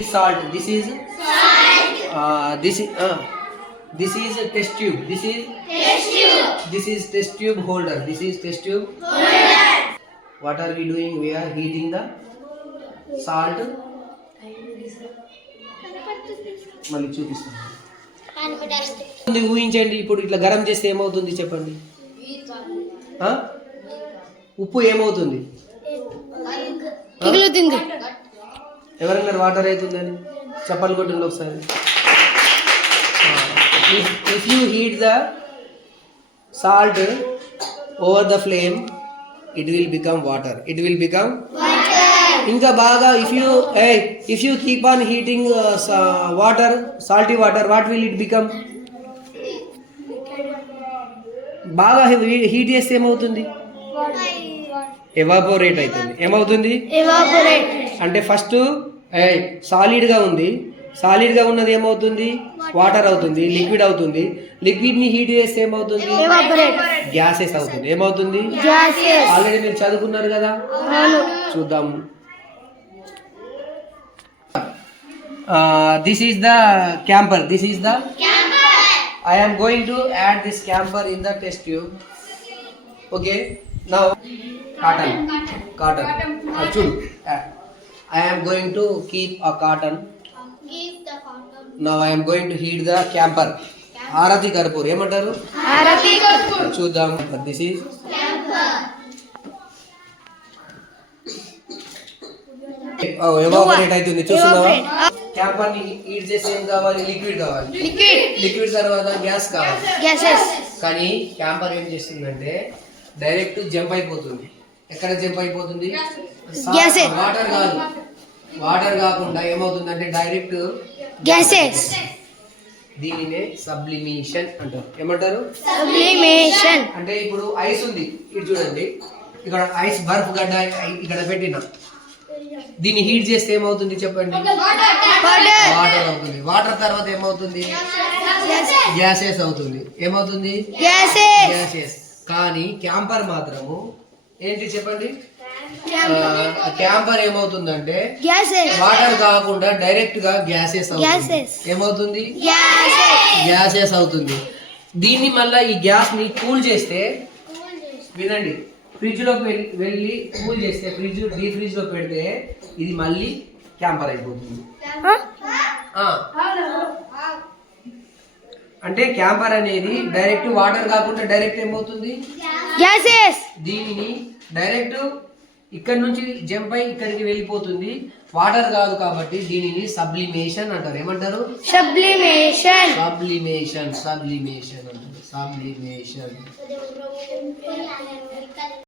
is salt. This is this is a test tube. This is test tube holder. This is test tube holder. What are we doing? We are heating the salt. మళ్ళీ చూపిస్తాను. ఊహించండి, ఇప్పుడు ఇట్లా గరం చేస్తే ఏమవుతుంది చెప్పండి. ఉప్పు ఏమవుతుంది? ఎవరన్నారు వాటర్ అవుతుందని? చెప్పలు కొట్టింది ఒకసారి. If you heat the salt over the flame it will become water. ఇంకా బాగా if you keep on heating water, salty water, what will it become? బాగా హీట్ చేస్తే ఏమవుతుంది? ఎవాపోరేట్ అవుతుంది. ఏమవుతుంది? అంటే ఫస్ట్ సాలిడ్గా ఉంది, సాలిడ్గా ఉన్నది ఏమవుతుంది? వాటర్ అవుతుంది, లిక్విడ్ అవుతుంది. లిక్విడ్ని హీట్ చేస్తే ఏమవుతుంది? గ్యాసెస్ అవుతుంది. ఏమవుతుంది? ఆల్రెడీ మీరు చదువుకున్నారు కదా, చూద్దాము. This is the camper. I am going to add this camper in the test tube. Okay. Now cotton. Choose. I am going to keep a cotton. Now I am going to heat the camper. Harati Karpur. ఏమంటారు? హారతి కర్పూర్. చూద్దాం. This is camper. Evaporate అవుతుంది. చూస్తున్నావా? Camper ని heat చేసి ఏం కావాలి? Liquid కావాలి. లిక్విడ్ తర్వాత గ్యాస్ కావాలి. కానీ క్యాంపర్ ఏం చేస్తుందంటే డైరెక్ట్ జంప్ అయిపోతుంది. ఎక్కడ జంప్ అయిపోతుంది? వాటర్ కాదు, వాటర్ కాకుండా ఏమవుతుందంటే డైరెక్ట్ గ్యాసెస్. దీనినే సబ్లిమేషన్ అంటారు. ఏమంటారు? సబ్లిమేషన్. అంటే ఇప్పుడు ఐస్ ఉంది, ఇటు చూడండి, ఇక్కడ ఐస్ బర్ఫ్ గడ్డ ఇక్కడ పెట్టిన, దీన్ని హీట్ చేస్తే ఏమవుతుంది చెప్పండి? వాటర్ అవుతుంది. వాటర్ తర్వాత ఏమవుతుంది? గ్యాసెస్ అవుతుంది. ఏమవుతుంది? గ్యాసెస్. కానీ క్యాంపర్ మాత్రము ఏంటి చెప్పండి? క్యాంపర్ ఏమవుతుందంటే వాటర్ కాకుండా డైరెక్ట్ గా గ్యాసెస్ అవుతుంది. ఏమవుతుంది? గ్యాసెస్ అవుతుంది. దీన్ని మళ్ళీ ఈ గ్యాస్ ని కూల్ చేస్తే, వినండి, ఫ్రిడ్జ్ లోకి వెళ్ళి కూల్ చేస్తే, డీ ఫ్రిడ్జ్ లో పెడితే ఇది మళ్ళీ క్యాంపర్ అయిపోతుంది. అంటే క్యాంపర్ అనేది డైరెక్ట్ వాటర్ కాకుండా డైరెక్ట్ ఏమవుతుంది? గ్యాసెస్. దీనిని డైరెక్ట్ ఇక్కడ నుంచి జంప్ అయి ఇక్కడికి వెళ్ళిపోతుంది. వాటర్ కాదు కాబట్టి దీనిని సబ్లిమేషన్ అంటారు. ఏమంటారు? సబ్లిమేషన్ అంటారు. సబ్లిమేషన్.